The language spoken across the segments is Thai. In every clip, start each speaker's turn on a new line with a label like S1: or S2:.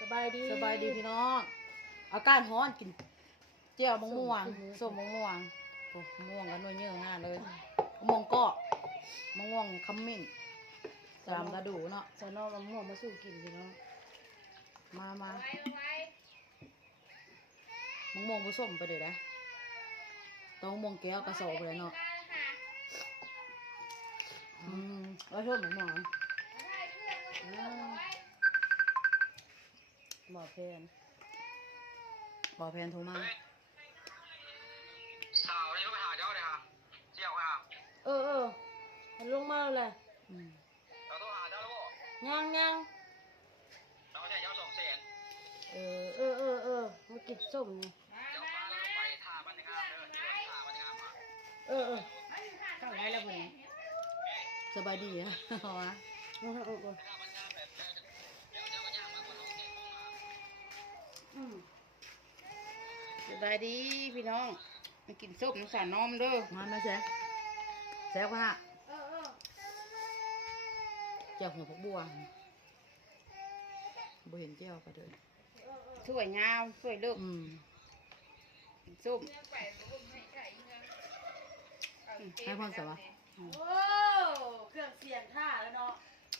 S1: สบายดี
S2: พี่น้องอากาศร้อนกินเจียวมะม่วงส้มมะม่วงโอ้มะม่วงกันหน่วยเยอะงานเลยมะม่วงก็มะม่วงขมิ้นตามฤดูเนาะ
S1: สนอมะม่วงมาสู้กินพี่น้อง
S2: มามามะม่วงผสมไปเลยนะต้องมะม่วงแก้วกระสอบไปเลยเนาะแล้วชอบมะม่วง
S1: บ่อเพน
S2: โทรมา
S3: สาวนี่ก็ไปหาเจ้าเลยค่ะเจียวค่ะ
S1: มันลงมาเลย
S3: เราต้องหาเจ้าลูก
S1: ยัง
S3: เราจะเจ้า200,000
S1: มากินส้มนี่
S3: เจ้าฟ้าเราไปท่ามันงามเลยท่ามันงามอ่ะ
S1: เข้าได้แล้วเพื่อน
S2: สบายดีอะฮะ
S3: ท่ามันงามแบบเจ้ามันยากมากกว่าน้องเก่ง
S1: สบายดีพี่น้องมากินส้มน้ำสารน้อมเด้อ
S2: มาแซ่แซ่บฮะเจียวหัวผักบัวบ่เห็นเจียวไปเลย
S1: สวยงามสวยเลิกส้ม
S2: ให้พ่อสวัสดิ์
S1: เครื่องเสียงท่าแล้วเนาะ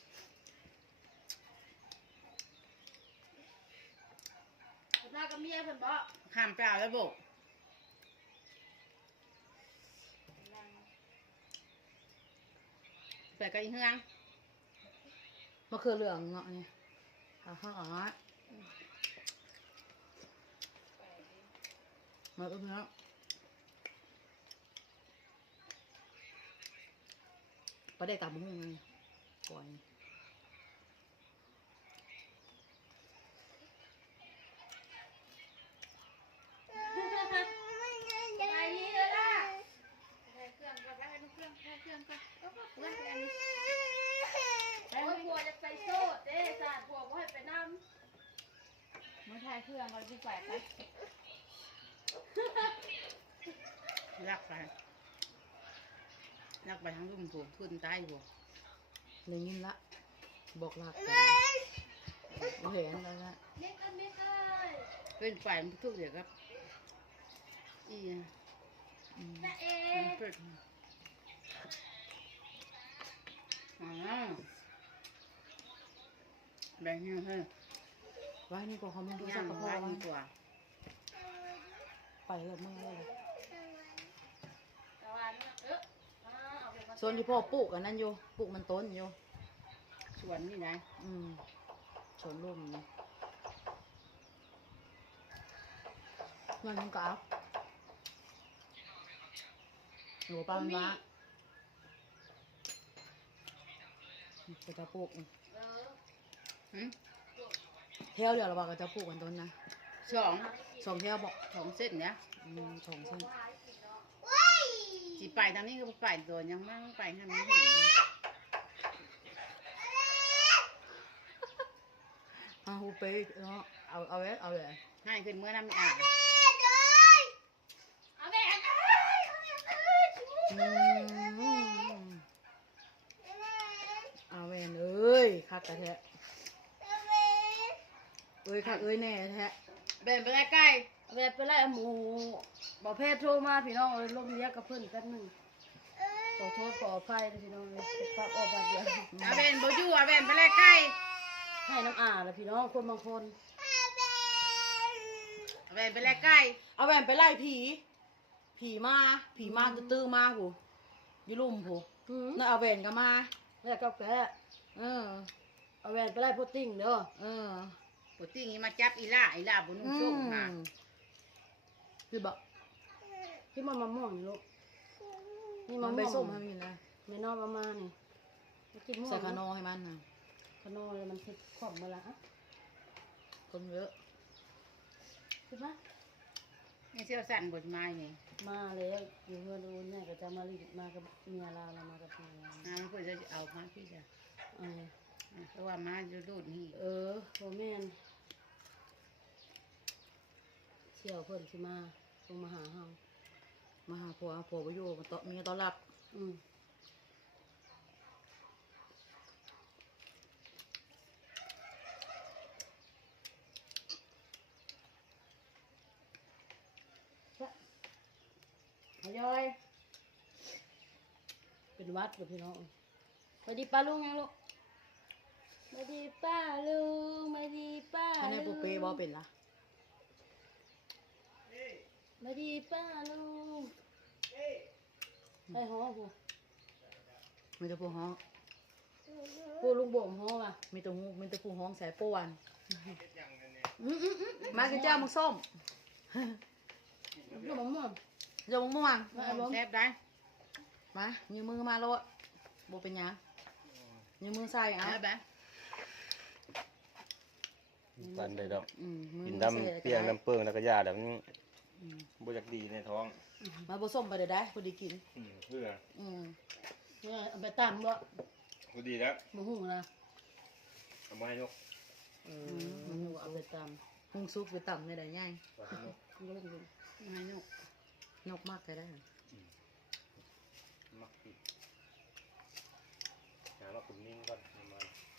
S1: หน้ากับเมียเพิ่นบ่ข้ามเปล่าแล้วบ่ใส่กระเฮือง
S2: มะเขือเหลืองเนาะนี่ข้าวมาตรงนี้ก็ได้ตามมุ้งเลยก่อน
S1: ผัวจะไปโซดเด้สารผัวก็ให้ไปน้ำมาถ่ายเครื่องมาที่แฝดนะรักไปทั้งรุ่มผัวขึ้นใต้ผัว
S2: เลยยิ้มละบอกรักกันโอเคอันนั้นละ
S1: เป็นฝ่ายมันทุกเดี๋ยวครับอีเปิดแบ่งยังไง
S2: ไว้นี่ก็เขาไม่ดูสักพอดีกว่าไปแล้วเมื่อไรส่วนที่พ่อปลูกอันนั้นอยู่ปลูกมันต้นอยู่
S1: สวนนี่นะ
S2: สวนร่มนี่เงินก็เอาหนูป้ามันว่าจะปลูกเที่ยวเดียวเราบอกจะปลูกกันต้นนะสองเที่ยวบอก
S1: 2 เส้นเนี่ย
S2: 2 เส้น
S1: จีไปทางนี้ก็ไปตัวยังไม่ไปให้มันเห็น
S2: เอาไปเนาะเอาเลย
S1: ให้ขึ้นเมื่อน้ำไม่อาบ
S2: เอาแวนเอ้ยคักกระแทะคักแน่แท้
S1: แบนไปไล่ใกล้แบนไปไล่หมูบอกเพศโทรมาพี่น้องเลยลมเลี้ยกับเพื่อนกันหนึ่งขอโทษขออภัยพี่น้องเลยพักออกมาเดียวแบนบ่อยู่แบนไปไล่ใกล้ให้น้ำแล้วพี่น้องคนบางคนแบนไปไล่ใกล้
S2: เอาแวนไปไล่ผีมาตื้อมาผู้ยุลุ่มผู้นั่นเอาแวนก็มา
S1: แล้วก็แกเอาแวนไปไล่โพติ้งเด้อโพติ้งนี่มาจับอีล่าบนนุ่งส้มมา
S2: คือบอก
S1: ที่มันมะม่วงนี่ลูก
S2: นี่มันใบส้มมันมีนะ
S1: ไม่นอกประมาณนี่
S2: ใส่ขนอให้มันนะ
S1: ขนอเลยมันเผ็ดขมมาละ
S2: คนเยอะ
S1: คือปะนี่เชี่ยวสั่นบทไม้นี่มาเลยอยู่เงินดูเนี่ยก็จะมากับเมียเรามากับเมียเพื่อจะเอามาพี่จ้ะเพราะว่ามาจะดูดนี่โอแม่นเชี่ยวเพิ่นสิมาลงมาหาเฮา
S2: มาหาผัวไปอยู่เมียต้อนรับ
S1: ย่อยเป็นวัดกับพี่น้องสวัสดีป้าลุงยังลูกสวัสดีป้าลุงสวัสดีป้า
S2: ถ้าใน
S1: ลุ
S2: ปุ
S1: ง
S2: เป้บ่เป็นละ
S1: สวัสดีป้าลุงไปห้องกู
S2: มีแต่ผู้ฮ้อง
S1: กูลุงโบ่มห้องว่ะ
S2: มีแต่ฮูมีแต่ผู้ฮ้องแสบป่วนมากินเจ้ามังส้ม
S1: ลูกมะม่วง
S2: เจ้ามังม่วง
S1: มาเอา
S3: แซ่บได้
S2: มายืมมือมาโลดบ่เป็นหยังยืมมือใส่เอา
S3: แซ่บได้
S4: ปันได้ดอก
S2: มือ
S4: กิน
S2: ใส่
S4: น้ำเปรี้ยงน้ำเปิ้งแล้วก็ยาแล้วมัน
S2: อืม
S4: บ่อยากดีในท้อง
S2: มาบ่ส้มไปได้พอดีกิน
S4: เพื่อ
S2: อืม
S1: เนี่ยเอาไปตำบ่
S4: พอดีแล้ว
S1: มะฮู้นะ
S4: เอาไม้นก
S1: มะฮู้เอาไปต
S2: หุงซุปไปต่ำในได้ง่าย
S4: ปลา
S1: ำ
S4: นก
S1: ก็ลุงดู
S3: ไม่นุก
S2: นกมากก็ได้
S4: มักกินหาว่าคุณนิ่งก่อนมา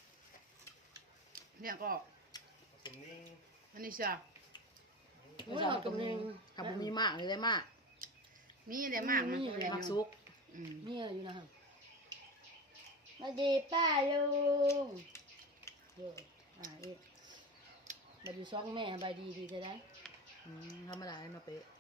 S3: เนี่ยก็
S4: คุณนิ่ง
S3: อันนี้จ้ะ
S1: ไม่เอาตรงนี้
S2: ถ้าบ่มีมากเลยได้มาก
S3: มีอะไรมากมันตัวใหญ่
S2: มักซุก
S1: มีอะไรอยู่นะครับสวัสดีป้าลุงอีกบัดดีช่องแม่บายดีดีจะได้
S2: ธรรมดาเลยเนาะเป๊ะ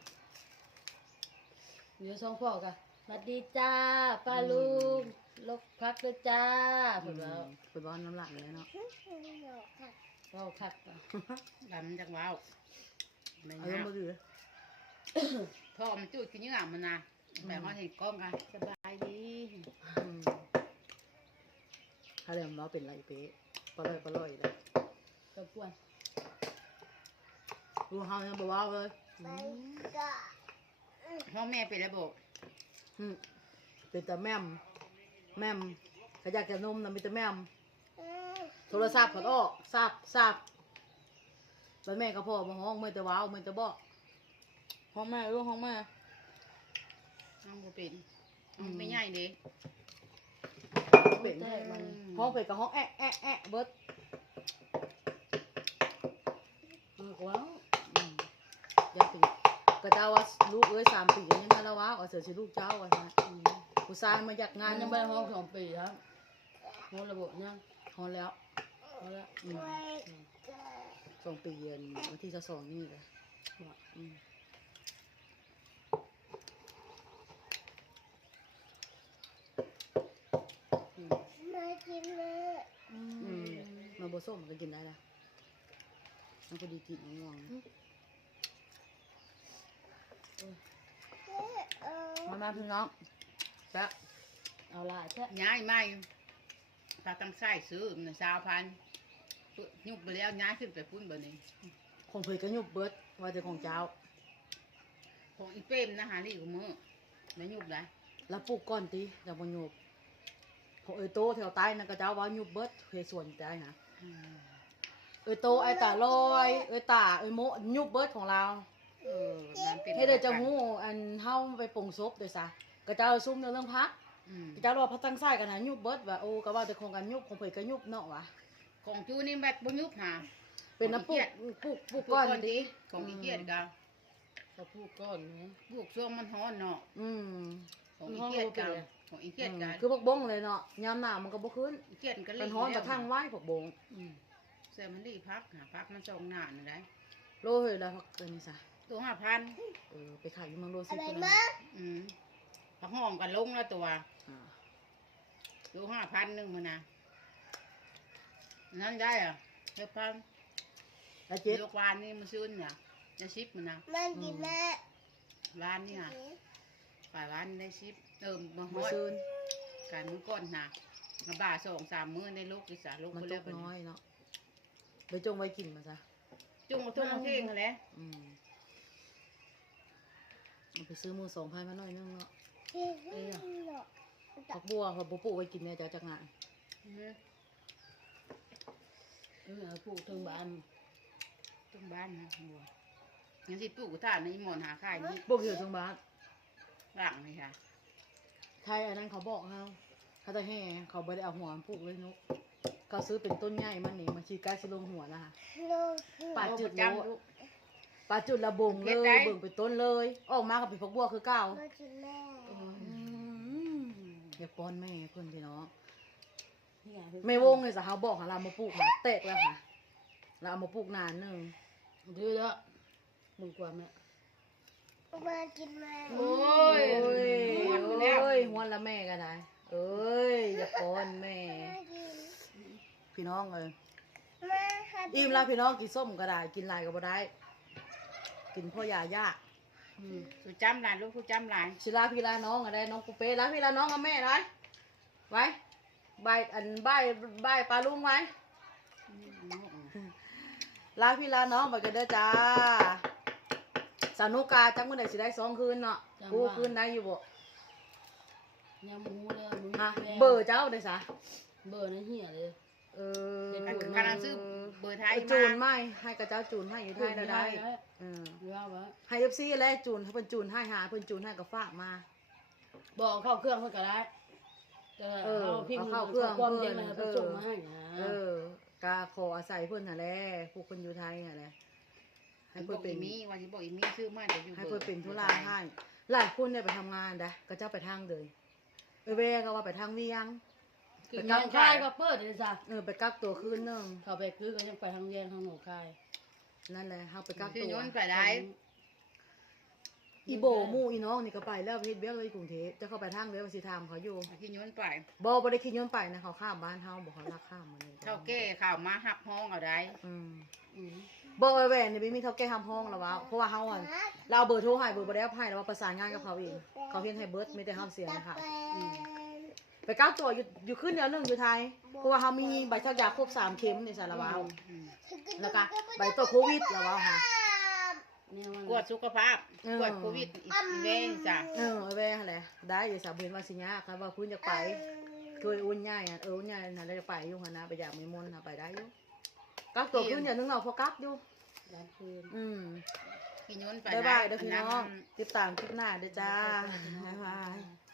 S1: อยู่ช่องพ่อกะสวัสดีจ้าป้าลุงลกพักด้วยจ้าผมแล้ว
S2: ไปบ้านน้ำหลังเลยเนาะ
S1: เราคักป่ะ
S3: ดำจากว้าวไม่
S2: เอาลง
S3: ยาก
S2: มาดู
S3: ท่อมันจุดกินยังไงมันนะแต่เขาเห็นกล้องกันสบายดี
S2: ถ้าเรื่องเราเป็นไรเป๊ะปล่อยเลย
S1: กระป่วน
S2: ดูเฮายังบ่ว้าวเลย
S3: พ่อแม่เป็นระบบ
S2: เป็นแต่แม่มขยักจะนมนะมีแต่แม่มโทรศัพท์ผัดอ้อทราบแล้วแม่กับพ่อมาห้องไม่แต่ว้าวไม่แต่บอกห้องแม่ลูกห้องแม่
S3: น้องก็เป็นน้องไม่ใหญ่เด้
S2: เป็นห้องเป็ดกับห้องแอะเบิด
S1: ว้าว
S2: ยังเป็นกระเจ้าว่าลูกเอ้ย3 ปียังไม่ละว้าวเอาเสือสิลูกเจ้าว่าฮะผู้ชายมาอยากงาน
S1: ยั
S2: ยัง ง
S1: ไม่
S2: ไม่
S1: ห้อง2 ปีครับห้องระบบยัง
S2: ห้องแล้ว
S1: เอาละ
S2: 2 ปีเย็นวันที่22นี่เลยมาโบส้มก็กินได้ละมันก็ดีกินง่วงมาพี่น้องแป๊ะ
S1: เอาละแค่
S3: ย้ายไม่ตาตั้งไส้ซื้อมัน1,000ยุบไปแล้วย้ายขึ้นไปพุ่นบ่นี้
S2: คงเผยกระยุบเบิดว่าจะของเจ้า
S3: ของอีเป้มนะหานี่กูมือไม่ยุบได้
S2: แล้วปลูกก้อนตีจากบนยุบของโตแถวใต้นั่นก็เจ้าว่ายุบเบิดเคยส่วนใจนะโตไอตาลอยตาโมยุบเบิดของเรา
S3: มันเป็น
S2: ให้เดี๋ยวจะหูอันเฮาไปปรุงซุปด้วยซะก็เจ้าซุ่มในเรื่องพักเจ้ารอพักตั้งไส้กันนะยุบเบิดว่าโอ้ก็ว่าแต่ของกันยุบของเผยก็ยุบเนาะวะ
S3: ของจูนี่แบบบ่ยุบหา
S2: เป็นน้ำปลูกก้อนดิ
S3: ของอีเกียดกะ
S1: เขาพูดก้อนนะ
S3: พวกช่วงมันฮ้อนเนาะ ของอีเกียดกะของอีเกียดกะ
S2: คือพวกบงเลยเนาะยามหน้ามันก็บ่ขึ้น
S3: อีเกียดก็
S2: มันฮ้อนกระทั่งไว้พวกบง
S3: เสื้อมันรีพักหาพักมันส่งหน้านี่ได้
S2: โลเฮ้ยแล้วพักตัวนี้ซะ
S3: ตัว5,000
S2: ไปขายอยู่เมืองโลซิกัน
S3: พักห้องกันลงแล้วตัว5,000นึงมื้อนะนั่นได้อ่ะ7,000
S2: แล้วเจ็ด
S3: ลูกวานนี่มันซื้อเนี่ยจะ10มื้อนะ
S5: มันกินแม่
S3: ร้านนี่น่ะฝ่ายร้านได้10มาฮ้
S2: มา
S3: อน
S2: ซื้อ
S3: การมื้อก่อนน่ะมาบ่า2-3มื้อในลูกอีสานลูก
S2: มัน
S3: บ่
S2: ต
S3: แล้ว
S2: กน้อยเนาะไปจงไว้กินมาซะ
S3: จุ่มมาทุ่งเท่งแหละ
S2: เอาไปซื้อมือ2,000มาหน่อยนึงเนาะ
S5: เอ้ย
S2: ผักบัวผักบุไว้กินเนี่ยจะจักงาน
S1: เอาปลูกถึงบ้าน
S3: ทุ่งบ้านนะบัวงั้นสิปลูกกระถางในหมอนหาขายนี่
S2: พวกอยู่ทางบ้าน
S3: หลังนี่ค่ะ
S2: ไทยอันนั้นเขาบอกเขาจะแห่เขาไม่ได้เอาหัวมันปลูกเลยนุกเขาซื้อเป็นต้นใหญ่มันนี่มาชีก้าชิลงหัวนะคะ
S5: ลูก
S2: ป่าจืดโล
S3: จำลูก
S2: ปลาจุดระบงเลยเบิ่งไปต้นเลยออกมากับเป็นพวกบัวคือเก่าอย่าป้อนแม่เพิ่นพี่น้องแม่วงเลยสิเขาบอกหาเรามาปลูกหาเตะแล้วค่ะเราเอามาปลูกนานนึง
S1: ดื้อแล้วมึงกว่าแม่
S5: มากินมา
S1: โอ้ย
S2: โอ้ยโอ้ยหัวละแม่ก็ได้เอ้ยอย่าป้อนแม่ พี่น้องเอ้ย
S5: มาค่ะ
S2: อิ่มแล้วพี่น้องกินส้มก็ได้กินลายก็บ่ได้ กินพ่อยายาก
S3: สุจำหลานลูกสุจำหลาน
S2: ชิลาพี่ลาน้องอะไรน้องปูเป้ลาพี่ลาน้องกับแม่ไรไว้ใบอันใบปลาลุงไว้ลาพี่ลาน้องไปกันเด้อจ้าสนุกกาจังมื้อใดสิได้2 คืนเนาะกูคืนได้อยู่บ่
S1: ยำหมูเลยมึง
S2: ฮะเบอร์เจ้าได้ซะ
S1: เบอร์นั่นเหี้ยเลย
S2: เออ
S3: กำลังซื้อเบอร์ไทย
S2: จู
S3: มาน
S2: ไม่ให้กับเจ้าจูนให้อยู่ไทยเราได้
S1: เดี๋ยววะ
S2: ให้ FC แล้วจูนให้เพิ่นจูนให้หาเพิ่นจูนให้ก็ฝากมา
S1: บอกเข้าเครื่องเพื่อนก็ได้แต่
S2: เอาเข้าเครื่อง
S1: ความเย็นมาเพื่อส่งมาให้นะ
S2: กาขออาศัยเพิ่นหั่นแหละผู้คนอยู่ไทยหั่นแหละให้
S3: ให้
S2: เพิ่
S3: เพิ่
S2: น
S3: น
S2: เป็น
S3: มีวันที่บอกอีมีซื้อมาจะอยู่
S2: ให้เพิ่นเป็นธุระให้หลายคนได้ไปทำงานได้ก็เจ้าไปทางเลยเวก็ว่าไปทางเวียง
S1: คืองานค่ายก็เปิดเลยจ้ะ
S2: ไปกักตัวคืนนึง
S1: เขาไปคือก็ยังไปทางแยงทางหนูค่าย
S2: นั่นแหละเฮาไปกัก
S3: ที่
S2: ตัว
S3: โน้นไปได้
S2: อีโบหมู่อีน้องนี่ก็ไปแล้วเฮ็ดเวียกเลยกรุงเทพจะเข้าไปทางเลยว่าสิถามเขาอยู่
S3: ที่โน้นไป
S2: บ่ได้คิดย้อนไปนะเขาข้ามบ้านเฮาบ่เขาลักข้ามมาเลย
S3: เท่าแก่ข่าวมาหับห้องเอาได้
S2: บ่แหวนนี่มีเท่าแก่ทำห้องแล้วว่าเพราะว่าเฮาเราเอาเบอร์โทรให้เบอร์บ่ได้ให้แล้วว่าประสานงานกับเขาเองเขาเพียงให้เบิร์ดมีแต่เฮาเสียนะคะไปกักตัวอยู่ขึ้นเดือนนึงอยู่ไทยเพราะว่าเฮามีใบชักยาครบ3 เข็มในสารวาวแล้วก็ใบตัวโควิดแล้วว่าค่ะ
S3: กวดสุขภาพกวดโควิดอีกเว้งจ้ะ
S2: แหวนหั่นแหละได้อยู่สาเห็นว่าสิยากค่ะว่าคุณจะไปเคยอุ่นใหญ่อุ่นใหญ่น่ะแล้วจะไปอยู่หั่นนะไปอยากมีมนต์ไปได้อยู่กักตัวขึ้นเดือนนึงเนาะพอกักอยู่
S1: ร้านคืน
S3: ที่โน้นไป
S2: บ๊ายบายเด้อพี่น้องติดตามคลิปหน้าเด้อจ้าบ๊ายบาย